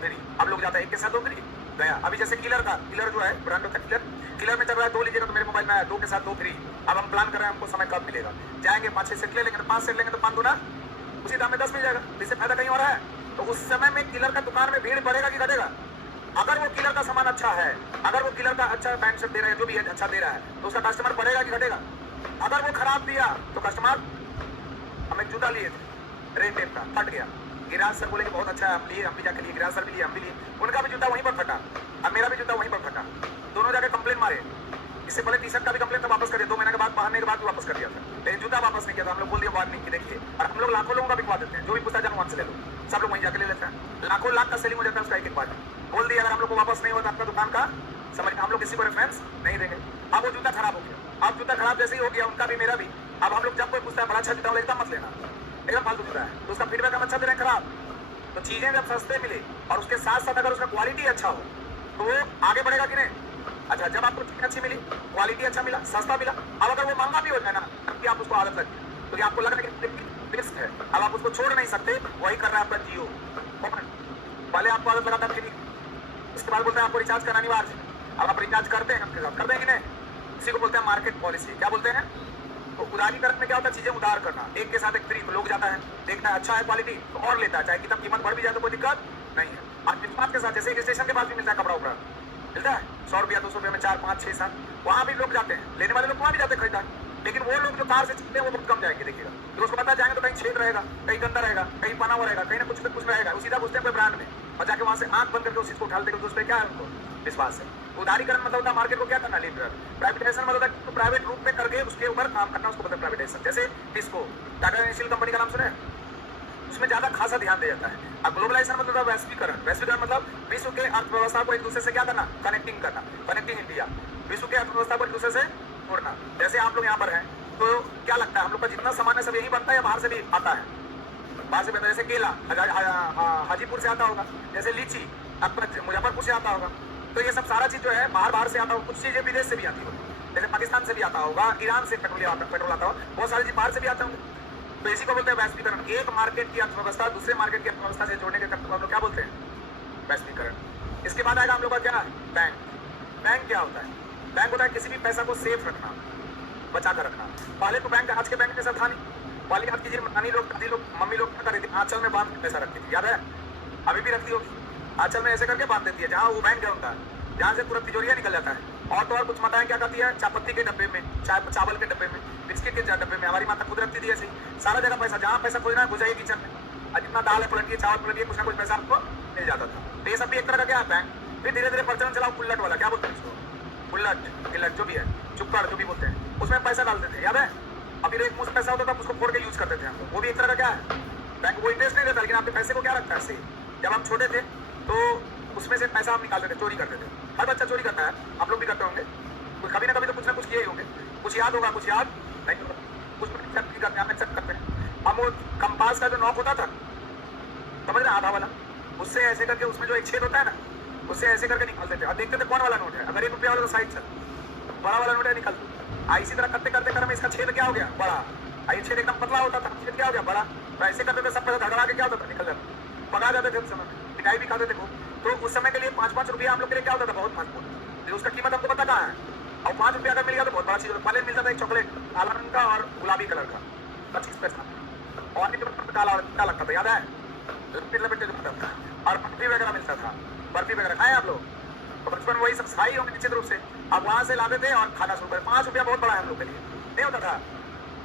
फ्री। अब लोग जाता है एक के साथ दो फ्री गया। अभी जैसे किलर जो है ब्रांड का किलर में चल रहा है, 2 लीजिएगा तो मेरे मोबाइल में आया 2 के साथ 2 फ्री। अब हम प्लान कर रहे हैं, हमको समय कब मिलेगा, जाएंगे 5-6 सेट ले लेंगे, तो 5 सेट लेंगे तो 5 दूना उसी दाम में 10 मिल जाएगा। इससे फायदा कहीं हो रहा है। तो उस समय में किलर का दुकान में भीड़ बढ़ेगा कि घटेगा? अगर वो किलर का सामान अच्छा है, अगर वो किलर का अच्छा पैंट शर्ट दे रहा है, जो भी है अच्छा दे रहा है, तो उसका कस्टमर बढ़ेगा कि घटेगा? अगर वो खराब दिया तो कस्टमर, हम एक जूता लिए थे रेड टेप का, फट गया। गिराज सर बोले कि बहुत अच्छा है, हम लिए, हम भी जाके लिए, गिराज सर भी लिए, हम भी लिए, उनका भी जूता वहीं पर फटा, अब मेरा भी जूता वहीं पर फटा। दोनों जाके कंप्लेन मारे। इससे पहले टी शर्ट का भी कंप्लेन था, वापस कर दिया, 2 महीने के बाद पहनने के बाद भी वापस कर दिया था, लेकिन जूता वापस नहीं किया था। हम लोग बोल दिया वार्निंग की देखिए, और हम लोग लाखों लोगों का बिकवा देते हैं, जो भी पूछता जाओ वहां से ले लो, सब लोग वहीं जाके ले लेते हैं, लाखों लाख का सेलिंग हो जाता है उसका एक बार। बोल दिया अगर हम लोग को वापस नहीं होता आपका दुकान का, समझ हम लोग किसी को रेफरेंस नहीं देंगे। अब वो जूता खराब हो गया, अब जूता खराब जैसे ही हो गया, उनका भी मेरा भी। अब हम लोग जब कोई पूछता है बड़ा अच्छा जूता हो, एकदम मत लेना, एकदम फालतू जूता है, तो उसका फीडबैक हम अच्छा दे रहे हैं खराब। तो चीजें जब सस्ते मिले और उसके साथ साथ अगर उसका क्वालिटी अच्छा हो तो वो आगे बढ़ेगा कि नहीं? अच्छा, जब आपको चीज अच्छी मिली, क्वालिटी अच्छा मिला, सस्ता मिला, अब अगर वो महंगा भी हो जाए ना, तब आप उसको आदत लग गई, तो आपको लग रहा है कि रिस्क है, अब आप उसको छोड़ नहीं सकते। वही कर रहा है आपका जियो। पहले आपको आदत लगा था फ्री, इसके बाद बोलते हैं आपको रिचार्ज करना अनिवार्य है। अब आप रिचार्ज करते हैं, आपके साथ कर देंगे नहीं, इसी को बोलते हैं मार्केट पॉलिसी। क्या बोलते हैं? तो उदारीकरण में क्या होता है? चीजें उधार करना, एक के साथ एक फ्री। तो लोग जाता है, देखना है अच्छा है क्वालिटी तो और लेता है, चाहे कितना कीमत बढ़ भी जाए तो कोई दिक्कत नहीं है। आप विश्वास के साथ, जैसे एक स्टेशन के पास भी मिलता है कपड़ा उपड़ा, मिलता है 100 रुपया 200 रुपये में 4, 5, 6, 7, वहाँ भी लोग जाते हैं, लेने वाले लोग वहाँ भी जाते हैं खरीदार। लेकिन वो लोग जो कार से चलते हैं वो बहुत कम जाएंगे, देखिएगा, तो उसको पता जाएंगे तो कहीं छेद रहेगा, कहीं गंदा रहेगा, कहीं बना हुआ रहेगा, कहीं ना कुछ रहेगा, वो सीधा पूछते हैं कोई ब्रांड में, और जाके वहाँ से आंख बंद करके उस चीज को उठा देंगे, तो उस पर क्या है उनको विश्वास है। उदारीकरण मतलब होता है मार्केट को क्या करना, लिबरल। प्राइवेटाइजेशन मतलब होता है प्राइवेट रूप में करके उसके ऊपर काम करना, उसको बोलते हैं प्राइवेटाइजेशन। जैसे टिस्को, टाटा स्टील कंपनी का नाम सुने, उसमें ज्यादा खासा ध्यान दिया जाता है। अब ग्लोबलाइजेशन मतलब होता है वैश्वीकरण। वैश्वीकरण मतलब विश्व के अर्थव्यवस्था को एक दूसरे से क्या करना, कनेक्टिंग करना, कनेक्टिंग इंडिया, विश्व के अर्थव्यवस्था को एक दूसरे से जोड़ना। जैसे आप लोग यहाँ पर हैं तो क्या लगता है, हम लोग का जितना सामान है सब यही बनता है या बाहर से भी आता है? बाहर से बनता है। जैसे केला हाजीपुर से आता होगा, जैसे लीची आपका मुजफ्फरपुर से आता होगा। तो ये सब सारा चीज जो है बाहर से आता होगा, कुछ चीजें विदेश से भी आती होगी, जैसे पाकिस्तान से भी आता होगा, ईरान से पेट्रोल आता होगा, बहुत सारी चीज बाहर से भी आते होंगे। तो इसी को बोलते हैं वैश्वीकरण। एक मार्केट की अर्थव्यवस्था दूसरे मार्केट की अर्थव्यवस्था से जोड़ने के कर्तव्य हम लोग क्या बोलते हैं, वैश्वीकरण। इसके बाद आएगा हम लोग का क्या, बैंक। बैंक क्या होता है? बैंक होता है किसी भी पैसा को सेफ रखना, बचा कर रखना। पहले तो बैंक, आज के बैंक जैसा था नहीं। पहले याद कीजिए, नानी लोग, दादी लोग, मम्मी लोग क्या कर रही थी, आंचल में बांध के पैसा रखती थी, याद है? अभी भी रखती होगी, आंचल में ऐसे करके बांध देती है, जहाँ वो बैंक है उनका, जहाँ से पूरा तिजोरिया निकल जाता है। और तो और कुछ माताएं क्या करती है, चायपत्ती के डब्बे में, चावल के डब्बे में, बिस्किट के डब्बे में, हमारी माता खुद रखती थी ऐसे ही। सारा जगह पैसा, जहाँ पैसा खोजना है घुसाइए किचन में, और जितना दाल है पलटिए, चावल पलटिए, कुछ ना कुछ पैसा आपको मिल जाता था। तो ये सब भी एक तरह का क्या है, बैंक। फिर धीरे धीरे प्रचलन चला कुल्लट वाला, क्या बोलते हैं इसको, कुल्लट गिलट जो भी है, चुक्कड़ जो भी बोलते हैं, उसमें पैसा डालते थे, याद है? और फिर एक मुश्त पैसा होता था, उसको फोड़ के यूज करते थे हम लोग, वो भी एक तरह का क्या है, बैंक। वो इंटरेस्ट नहीं देता, लेकिन आपके पैसे को क्या रखता है सही। जब हम छोटे थे तो उसमें से पैसा हम निकालते थे, चोरी करते थे। हर बच्चा चोरी करता है, आप लोग भी करते होंगे, कभी ना कभी तो कुछ ना कुछ किए ही होंगे। कुछ याद होगा, कुछ याद नहीं होगा, कुछ भी करते हैं, एक्सेप्ट करते हैं हम। वो कंपास का जो नॉक होता था, समझ रहे, आधा वाला, उससे ऐसे करके उसमें जो एक छेद होता है ना, उससे ऐसे करके निकालते थे और देखते थे कौन वाला नोट है। अगर 1 रुपया वाला तो साइड से बड़ा वाला नोट है, निकल। इसी तरह करते करते कर में इसका छेद क्या हो गया, बड़ा। ये छेद एकदम पतला होता था, छेद क्या हो गया, बड़ा। तो ऐसे करते थे, सब पैसा धड़वा के क्या होता था, निकल जाता, पका जाते थे उस समय, मिठाई भी खाते थे खूब। तो उस समय के लिए 5-5 रुपया हम लोग के लिए क्या होता था, बहुत महत्वपूर्ण। उसका कीमत हमको पता कहाँ है, और 5 रुपया का मिल गया तो बहुत बड़ा चीज होता है। पहले मिलता था एक चॉकलेट काला रंग का और गुलाबी कलर का 25 पैसा, और काला क्या लगता था, याद है, लपेट लपेट के होता था, और बर्फी वगैरह मिलता था। बर्फी वगैरह खाए आप लोग? तो बचपन में वही सब खाई होंगे निश्चित रूप से। अब वहां से लाते थे और खाना शुरू कर। 5 रुपया बहुत बड़ा है हम लोग के लिए, नहीं होता था।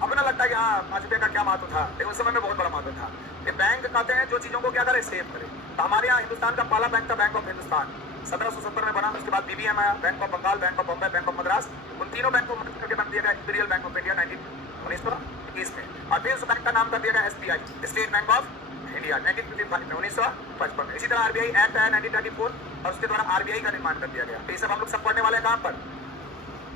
अब ना लगता है कि हाँ 5 रुपये का क्या महत्व था, लेकिन उस समय में बहुत बड़ा महत्व था। ये बैंक कहते हैं जो चीजों को क्या करे, सेव करे। तो हमारे यहाँ हिंदुस्तान का पहला बैंक था बैंक ऑफ हिंदुस्तान, 1770 में बना। उसके बाद बीबीएम आया, bank of Bengal, bank of Bombay, bank of Madras. उन तीनों बैंक को मिलकर के नाम दिया गया इंपीरियल बैंक ऑफ इंडिया 1921 में। और फिर उस बैंक का नाम कर दिया गया SBI, state bank of India 1955 में, 1955 में। इसी तरह RBI एक्ट आया 1934 और उसके द्वारा RBI का निर्माण कर दिया गया। तो ये सब हम लोग सब पढ़ने वाले हैं। कहाँ पर?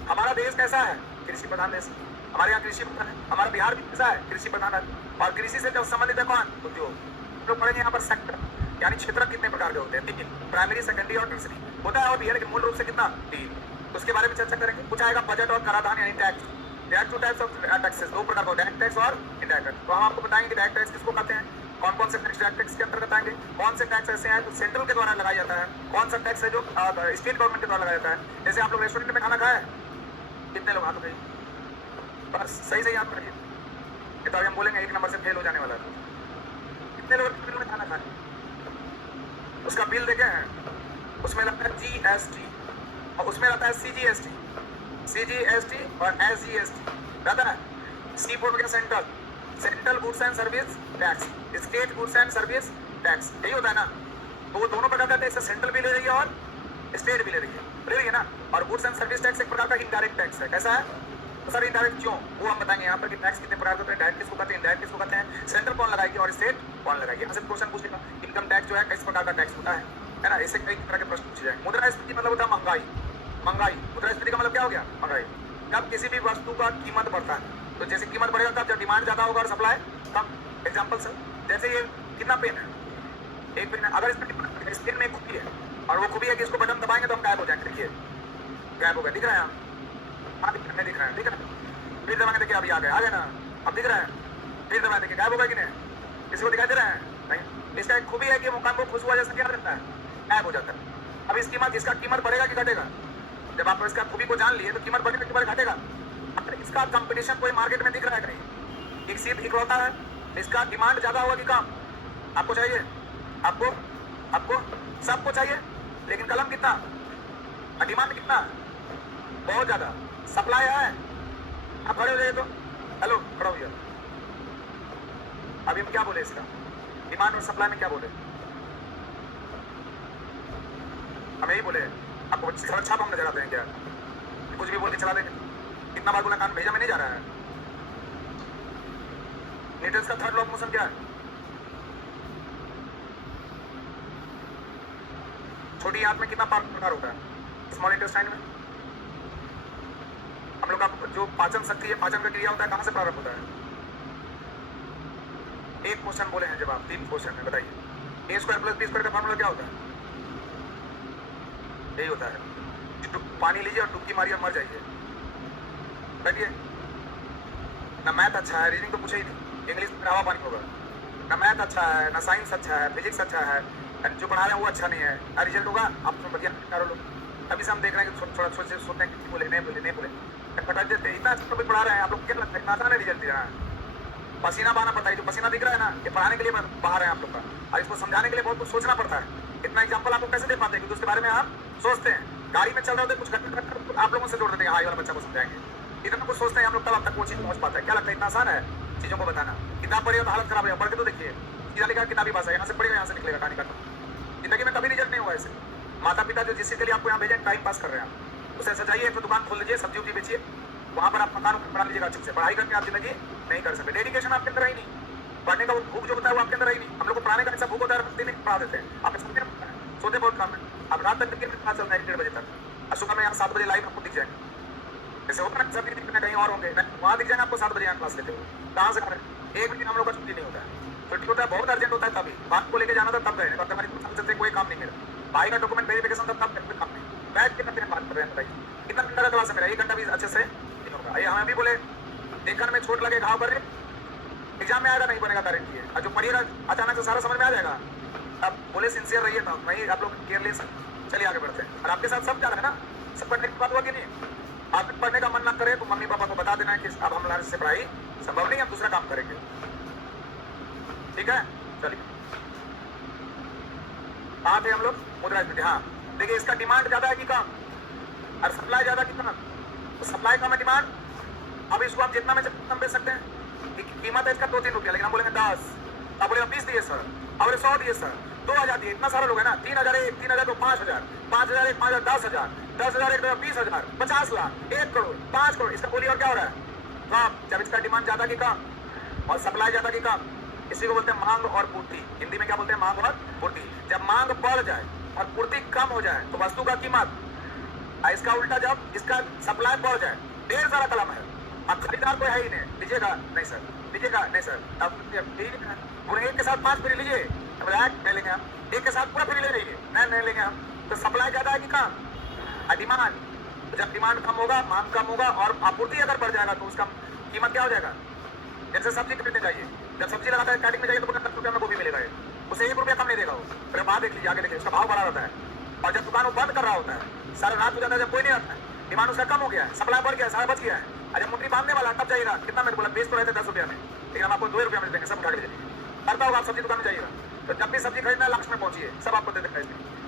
हमारा देश कैसा है? कृषि प्रधान देश। हमारे यहाँ कृषि प्रधान है। हमारा बिहार भी कैसा है? कृषि प्रधान है। और कृषि से जब संबंधित है कौन? उद्योग। हम लोग पढ़ेंगे यहाँ पर सेक्टर, यानी क्षेत्र कितने प्रकार के होते हैं, 3, प्राइमरी, सेकेंडरी और टर्सरी होता है। और बिहार के मूल रूप से कितना? 3। उसके बारे में चर्चा करेंगे। कुछ आएगा बजट और कराधान यानी tax. Direct two types of taxes, 2 प्रकार का, डायरेक्ट टैक्स और इनडायरेक्ट टैक्स। तो हम आपको बताएंगे कि डायरेक्ट टैक्स किसको कहते हैं, कौन कौन से टैक्स डायरेक्ट टैक्स के अंतर्गत आएंगे, कौन से टैक्स ऐसे हैं तो सेंट्रल के द्वारा लगाया जाता है, कौन सा टैक्स है जो स्टेट गवर्नमेंट के द्वारा लगाया जाता है। जैसे आप लोग रेस्टोरेंट में खाना खाए, कितने लोग हाथ उठाइए, बस सही से याद करिए, ये तो अभी हम बोलेंगे 1 नंबर से फेल हो जाने वाला है। कितने लोग रेस्टोरेंट में खाना खाए, उसका बिल देखे हैं, उसमें लगता है GST और उसमें रहता है CGST और SGST रहता है। सी बोर्ड हो गया central, central goods and service tax, state goods and service tax, यही होता है ना। तो वो दोनों प्रकार का टैक्स, सेंट्रल भी ले रही है और स्टेट भी ले रही है ना। और गुड्स एंड सर्विस टैक्स एक प्रकार का इनडायरेक्ट टैक्स है। कैसा है? तो सर इनडायरेक्ट क्यों, वो हम बताएंगे यहाँ पर कि टैक्स कितने प्रकार के होते हैं, डायरेक्ट किसको कहते हैं, इनडायरेक्ट किसको कहते हैं, सेंट्रल कौन लगाएगी और स्टेट कौन लगाएगी। यहाँ से क्वेश्चन पूछेगा इनकम टैक्स जो है किस प्रकार का टैक्स होता है ना। इससे कई तरह के प्रश्न पूछे जाएंगे। मुद्रास्फीति मतलब होता है महंगाई, महंगाई। मुद्रास्फीति का मतलब क्या हो गया? महंगाई। जब किसी भी वस्तु का कीमत बढ़ता है, तो जैसे कीमत बढ़ेगा तब जब डिमांड ज्यादा होगा और सप्लाई कम। एग्जांपल सर, जैसे ये कितना पेन है, एक पेन है, अगर इस पेन में एक खूबी है और वो खूबी है कि इसको बटन दबाएंगे तो हम गायब हो जाएंगे। देखिए गायब हो गए, दिख रहा है? हाँ दिख रहा है, दिख रहा है। फिर दबाएंगे, देखिए अभी आ गए ना, अब दिख रहा है। फिर दबाएं, देखिए गायब हो गया कि नहीं, किसी को दिखाई दे रहा है? नहीं। इसका एक खूबी है कि मुकाम को खुश हुआ जैसा क्या रहता है, गायब हो जाता है। अब इसका कीमत बढ़ेगा कि घटेगा? जब आप इसका खूबी को जान लिए तो कीमत बढ़ेगा कि घटेगा? इसका कंपटीशन कोई मार्केट में दिख रहा है कहीं? एक सीट इकलौता है, इसका डिमांड ज्यादा होगा कि कम? आपको चाहिए, आपको सबको चाहिए, लेकिन कलम कितना, डिमांड कितना? बहुत ज्यादा। सप्लाई है, आप खड़े हो जाइए तो, हेलो खड़ा हो। अभी हम क्या बोले इसका, डिमांड और सप्लाई में क्या बोले? हम यही बोले आपको छाप हम नजर आते हैं क्या? कुछ भी बोल के चला देंगे। कितना बार बोला कान भेजा में नहीं जा रहा है। न्यूटन का थर्ड लॉ ऑफ मोशन क्या है? छोटी आंत में कितना प्रकार होता है? स्मॉल इंटेस्टाइन में। हम लोग का जो पाचन शक्ति है, पाचन का क्रिया होता है, कहां से प्रारंभ होता है? एक क्वेश्चन बोले हैं जवाब, 3 क्वेश्चन है, बताइए। A square plus B square का फॉर्मूला क्या होता है? यही होता है, पानी लीजिए और डुबकी मारिए और मर जाइए। बैठिए ना, मैथ अच्छा है, रीजनिंग तो पूछे ही नहीं, इंग्लिश में हवा पानी होगा। ना मैथ अच्छा है, ना साइंस अच्छा है, फिजिक्स अच्छा है, जो पढ़ा रहे हैं वो अच्छा नहीं है, ना रिजल्ट होगा। आप तो बढ़िया करो लोग। अभी से हम देख रहे हैं कि थोड़ा सोचते हैं कि बोले नहीं बोले पटा देते। इतना अच्छा टॉपिक पढ़ा रहे हैं, आप लोग क्या लगता है इतना आसान है रिजल्ट दिया है? पसीना बहाना पड़ता है, जो पसीना दिख रहा है ना, ये पढ़ाने के लिए बाहर है आप लोग का, और इसको समझाने के लिए बहुत कुछ सोचना पड़ता है। इतना एग्जाम्पल आपको कैसे दे पाते हैं, क्योंकि उसके बारे में आप सोचते हैं। गाड़ी में चल रहे होते कुछ घंटे आप लोगों से जोड़ देते हैं, हाँ ये वाला बच्चा को समझाएंगे। इतना कुछ सोचते हैं हम लोग, तब अब तक वो चीज पहुंच पाता है। क्या लगता है इतना आसान है चीजों को बताना? किताब पढ़िए तो हालत खराब है, पढ़ के तो देखिए, सीधा लिखा किताबी भाषा, यहाँ से पढ़ेगा यहाँ से निकलेगा कहानी का। जिंदगी में कभी रिजल्ट नहीं हुआ ऐसे। माता पिता जो जिसके लिए आपको यहाँ भेजे टाइम पास कर रहे हैं, उसे ऐसा चाहिए एक दुकान खोल लीजिए, सब्जी उब्जी बेचिए, वहाँ पर आप मकान बना लीजिएगा अच्छे से। पढ़ाई करके आप जिंदगी नहीं कर सकते। डेडिकेशन आपके अंदर ही नहीं, पढ़ने का वो भूख जो होता है वो आपके अंदर ही नहीं। हम लोग को पढ़ाने का ऐसा भूख होता है, दिन पढ़ा देते हैं, आप सुनते हैं, सोते बहुत कम है। अब रात तक क्रिकेट क्लास चलता है 1-1:30 बजे तक, और सुबह में यहाँ 7 बजे लाइव आपको दिख जाएंगे। जैसे होता है सभी दिखना कहीं और होंगे, वहाँ दिख जाएंगे आपको 7 बजे यहाँ क्लास लेते हुए। कहाँ से करें? एक भी दिन हम लोग का छुट्टी नहीं होता है। छुट्टी होता है बहुत अर्जेंट होता है तभी, बात को लेके जाना था तब गए, नहीं हमारी कोई काम नहीं मिला। भाई का डॉक्यूमेंट वेरिफिकेशन तब काम नहीं, बैठ के बात कर रहे हैं। बताइए कितना घंटा का क्लास है मेरा? 1 घंटा भी अच्छे से नहीं होगा। ये हमें भी बोले देखने में चोट लगे, घाव करे, एग्जाम में आएगा नहीं बनेगा गारंटी है। और जो पढ़िएगा अचानक से सारा समझ में आ जाएगा। अब बोले सिंसियर रहिए, तो नहीं आप लोग केयरलेस, चलिए आगे बढ़ते हैं। और आपके साथ सब जा रहा है ना, सब पढ़ने की बात हुआ कि नहीं? आप पढ़ने का मन ना करे तो मम्मी पापा को बता देना है कि अब हमारे से पढ़ाई संभव नहीं, हम दूसरा काम करेंगे। ठीक है, चलिए कहाँ थे हम लोग? मुद्रास्फीति। हाँ देखिए, इसका डिमांड ज्यादा है कि कम, और सप्लाई ज्यादा कि कम? तो सप्लाई कम है, डिमांड। अब इसको हम जितना में कम बेच सकते हैं। कीमत है इसका 2-3 रुपया, लेकिन हम बोलेंगे 10, आप बोलेगा 20 दिए सर, अब 100 दिए सर, 2000 दिए। इतना सारा लोग है ना, 3000 एक, 3000 तो 5000, 5000 एक 5000, 10,000, 10,000 एक 20,000, 50 लाख, 1 करोड़, 5 करोड़। इसका बोलिए और क्या हो रहा है? कम। जब इसका डिमांड ज्यादा की कम और सप्लाई ज्यादा की कम, इसी को बोलते हैं मांग और पूर्ति। हिंदी में क्या बोलते हैं? मांग और पूर्ति। जब मांग बढ़ जाए और पूर्ति कम हो जाए तो वस्तु का कीमत, इसका उल्टा जब इसका सप्लाई बढ़ जाए, ढेर सारा कलम है, अब खरीदार कोई है ही नहीं, लीजिएगा नहीं सर, लीजिएगा नहीं सर, अब एक के साथ 5 फ्री लीजिए, नहीं लेंगे हम, एक के साथ पूरा फ्री ले लीजिए, नहीं लेंगे हम। तो सप्लाई ज्यादा है कि कम? डिमांड। तो जब डिमांड कम होगा, मांग कम होगा और आपूर्ति अगर बढ़ जाएगा तो उसका कीमत क्या हो जाएगा? जैसे सब्जी खरीदने जाइए, जब सब्जी लगाता है स्टार्टिंग में जाइए तो 10 रुपया में गोभी मिलेगा, उसे 1 रुपया कम नहीं देगा वो। फिर बाहर देख लीजिए, आगे देखिए, उसका भाव बढ़ा रहता है। और जब दुकान वो बंद कर रहा होता है, सारा रात हो जाता है, जब कोई नहीं रहता है, डिमांड उसका कम हो गया है, सप्लाई बढ़ गया, सारा बच गया है। जब मुट्ठी बांधने वाला तब जाइएगा, कितना में बोला? 20 तो रहते 10 रुपया में, लेकिन हम आपको 2 रुपया में देंगे, सब उठा के लीजिए। करता होगा आप सब्जी दुकान में जाइएगा, तो जब भी सब्जी खरीदना लास्ट में पहुंचिए, सब आपको दे देंगे।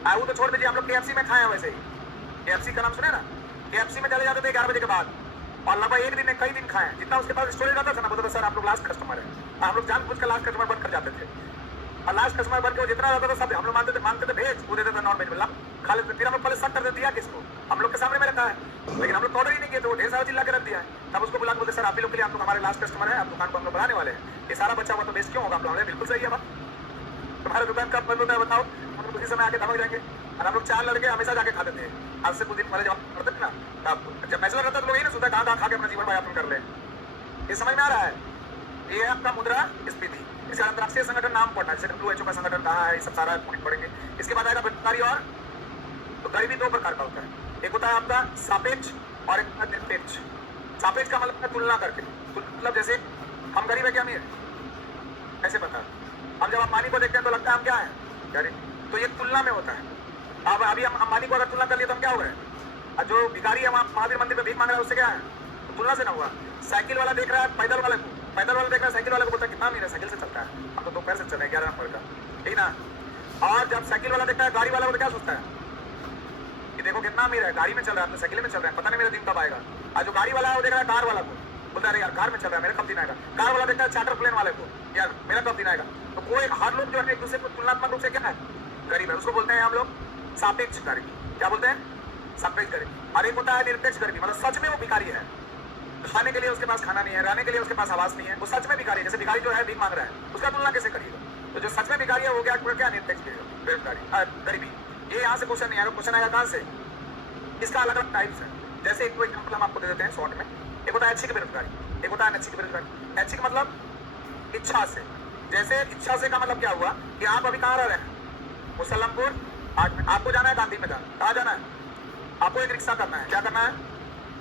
वो तो छोड़ दीजिए, हम लोग KFC में खाए हैं वैसे ही। KFC का नाम सुने ना? KFC में चले जाते थे 11 बजे के बाद, और लगभग एक दिन में कई दिन खाए। जितना उसके पास स्टोरेज रहता था ना, बोलता था सर आप लोग लास्ट कस्टमर है। हम लोग जानबूझ कर लास्ट कस्टमर बनकर जाते थे, और लास्ट कस्टमर बनकर जितना रहता था सब हम लोग मांगते थे भेज, वो देते थे नॉन वेज, मतलब खा लेते। फिर हम लोग पहले शक कर दिया किसको? हम लोग के सामने में रखा है, लेकिन हम लोग ऑर्डर ही नहीं किए, तो वो ढेर सारा चीज ला के रख दिया है। तब उसको बुला के बोलते सर आप ही लोग के लिए, आप लोग हमारे लास्ट कस्टमर है, आप दुकान को हम लोग बढ़ाने वाले हैं, ये सारा बच्चा हुआ तो बेस्ट क्यों होगा? आप लोग बिल्कुल सही है बात। तुम्हारा दुकान कब बंद होता है बताओ? हम लोग उसी समय आके धमक जाएंगे। और हम लोग 4 लड़के हमेशा जाके खाते थे, आज से कुछ दिन पहले जब करते थे ना, तब जब मैचुअर रहता तो लोग यही ना सोचता कहाँ खा के अपना जीवन व्यापन कर ले। ये समझ में आ रहा है? ये है आपका मुद्रास्फीति। इसका अंतर्राष्ट्रीय संगठन नाम पढ़ना, जैसे WHO का संगठन कहाँ है, ये सब सारा पॉइंट पढ़ेंगे। इसके बाद आएगा बेरोजगारी। और तो गरीबी 2 प्रकार का होता है, एक होता है आपका सापेक्ष और एक होता है निरपेक्ष। सापेक्ष का मतलब है तुलना करके, मतलब जैसे हम गरीब है क्या अमीर? कैसे पता? हम जब अंबानी को देखते हैं तो लगता है हम क्या है? गरीब। तो ये तुलना में होता है। अब अभी हम अंबानी को अगर तुलना कर लिए तो हम क्या हो गए? और जो भिखारी है वहाँ महावीर मंदिर में भीख मांग रहा है, उससे क्या है? तो तुलना से ना हुआ। साइकिल वाला देख रहा है पैदल वाले को, पैदल वाला देख रहा है साइकिल वाले को, बोलता है कितना अमीर है, साइकिल से चलता है, हम तो 2 पैर से चल रहे हैं 11 नंबर का, ठीक ना? और जब साइकिल वाला देखता है गाड़ी वाला, वो क्या सोचता है कि देखो कितना अमीर है, गाड़ी में चल रहा है, तो साइकिल में चल रहा है, पता नहीं मेरा दिन कब आएगा। और जो गाड़ी वाला है वो देख रहा है कार वाला को, बोलता है यार कार में चल रहा है, मेरा कब दिन आएगा। कार वाला देखता है चार्टर प्लेन वाले को, यार मेरा कब दिन आएगा। तो कोई हर लोग जो है एक दूसरे को तुलनात्मक रूप से क्या है? गरीब है। उसको बोलते हैं हम लोग सापेक्ष गरीबी। क्या बोलते हैं? सापेक्ष गरीबी। और एक होता है निरपेक्ष गरीबी, मतलब सच में वो भिखारी है, खाने के लिए उसके पास खाना नहीं है, रहने के लिए उसके पास आवास नहीं है, वो सच में भिखारी है। जैसे भिखारी जो है भीख मांग रहा है, उसका तुलना कैसे करिएगा? तो जो सच में भिखारी है वो क्या निरपेक्ष गरीबी। ये यहाँ से क्वेश्चन नहीं आएगा। क्वेश्चन आएगा कहाँ से? इसका अलग अलग टाइप्स है। जैसे एक एग्जाम्पल हम आपको दे देते हैं शॉर्ट में। एक होता है ऐच्छिक बेरोजगारी, एक होता है अनैच्छिक बेरोजगारी। ऐच्छिक मतलब इच्छा से। जैसे इच्छा से का मतलब क्या हुआ कि आप अभी कहाँ रह रहे हैं? मुसल्लमपुर 8 में, आपको जाना है गांधी मैदान। कहाँ जाना है? आपको एक रिक्शा करना है। क्या करना है?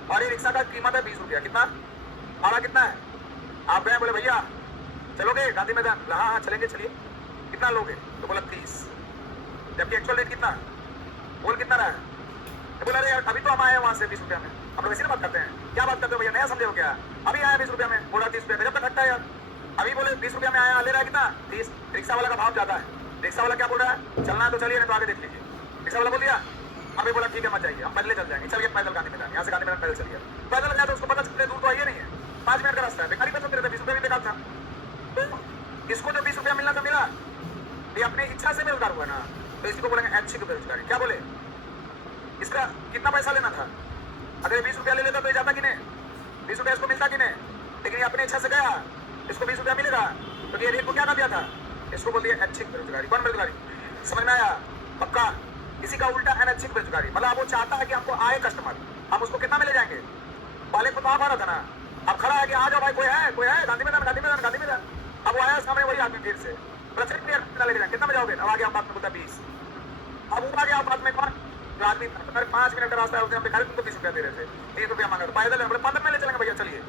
और ये रिक्शा का कीमत है 20 रुपया। कितना भाड़ा कितना है? आप गए, बोले भैया चलोगे गांधी मैदान? हाँ चलेंगे, चलिए। कितना लोगे? तो बोला 30। जबकि एक्चुअल रेट कितना? बोल कितना रहा है? तो बोला अरे यार अभी तो हम आए हैं वहाँ से 20 रुपया में। हम लोग इसी में बात करते हैं। क्या बात करते हो भैया, नया समझे हो क्या? अभी आया 20 रुपया में, बोला 30 रुपया। जब तक घटता है यार, अभी बोले 20 रुपया में आया, ले रहा है कितना? 30। रिक्शा वाला का भाव ज्यादा है। रिक्शा वाला क्या बोल रहा है? चलना है तो चलिए, नहीं तो आगे देख लीजिए। रिक्शा वाला बोल दिया, अभी बोला ठीक है मत जाइए, हम पैदल चल जाएंगे। चलिए पैदल गांधी मैदान, यहाँ से गांधी मैदान पैदल चलिए। पैदल गया तो उसको पता चलते दूर तो आइए नहीं है, 5 मिनट का रास्ता है। बेकारी पैसा दे रहे थे, 20 रुपया भी बेकार था। तो इसको जो 20 रुपया मिलना था मिला, ये अपनी इच्छा से बेरोजगार हुआ ना, तो इसी को बोलेंगे ऐच्छिक बेरोजगारी। क्या बोले? इसका कितना पैसा लेना था? अगर 20 रुपया ले लेता तो ये जाता कि नहीं? 20 रुपया इसको मिलता कि नहीं? लेकिन ये अपनी इच्छा से गया, इसको 20 रुपया मिलेगा, तो ये रेट को क्या कर दिया था? इसको बोल दिया ऐच्छिक बेरोजगारी। कौन बेरोजगारी? समझ में आया? पक्का। इसी का उल्टा अनैच्छिक बेरोजगारी, मतलब वो चाहता है कि हमको आए कस्टमर, हम उसको कितना में ले जाएंगे? पहले को तो आप आ रहा था ना, अब खड़ा है कि आ जाओ भाई, कोई है गांधी मैदान, गांधी मैदान, गांधी मैदान। अब वो आया सामने, वही आदमी फिर से प्रचलित लेके जाए, कितना में जाओगे? अब आगे आप बात में बोलता 20। अब वो आगे आप बात में कौन? जो आदमी 5 मिनट का रास्ता है, उसने हम भिखारी तुमको 20 रुपया दे रहे थे, 30 रुपया मांगा, पैदल बोले 15 में ले चलेंगे भैया चलिए।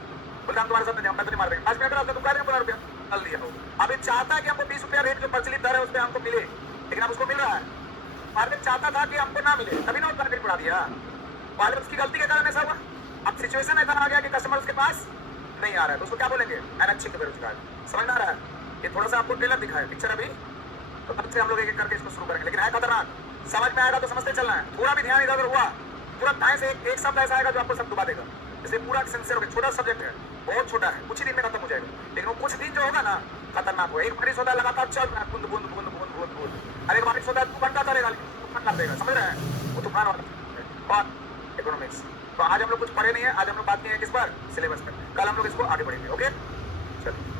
बोलते हम तुम्हारे साथ हम पैदल मार देंगे, 5 मिनट का रास्ता तुम कह रहे हो 15 रुपया चल दिया हो। अभी चाहता है कि हमको 20 रुपया रेट जो प्रचलित दर है उस पर हमको मिले, लेकिन अब उसको मिल रहा है। मार्केट चाहता था कि हमको ना मिले, तभी ना उसका रेट बढ़ा दिया। पहले उसकी गलती के कारण ऐसा हुआ। अब सिचुएशन ऐसा आ गया कि कस्टमर उसके पास नहीं आ रहा है, तो उसको क्या बोलेंगे? अनैच्छिक बेरोजगार। समझ में आ रहा है? ये थोड़ा सा आपको ट्रेलर दिखा है, पिक्चर अभी, तो तब से हम लोग एक एक करके इसको शुरू करेंगे, लेकिन है खतरनाक। समझ में आएगा तो समझते चलना है, थोड़ा भी ध्यान इधर हुआ, तुरंत दाएं से एक शब्द ऐसा आएगा जो आपको सब डुबा देगा। इसलिए पूरा सिंसियर हो गया, छोटा सब्जेक्ट है, बहुत छोटा है, कुछ ही दिन में खत्म हो जाएगा, लेकिन वो कुछ दिन जो होगा ना खतरनाक हो। एक बारिश होता है लगातार चल रहा है, बूंद बूंद बूंद बूंद बूंद बूंद, अरे बारिश होता है 2 घंटा चलेगा, लेकिन तूफान कर देगा, समझ रहे हैं? वो तूफान वाला और इकोनॉमिक्स। तो आज हम लोग कुछ पढ़े नहीं है, आज हम लोग बात नहीं है किस पर, सिलेबस पर, कल हम लोग इसको आगे बढ़ेंगे। ओके, चलिए।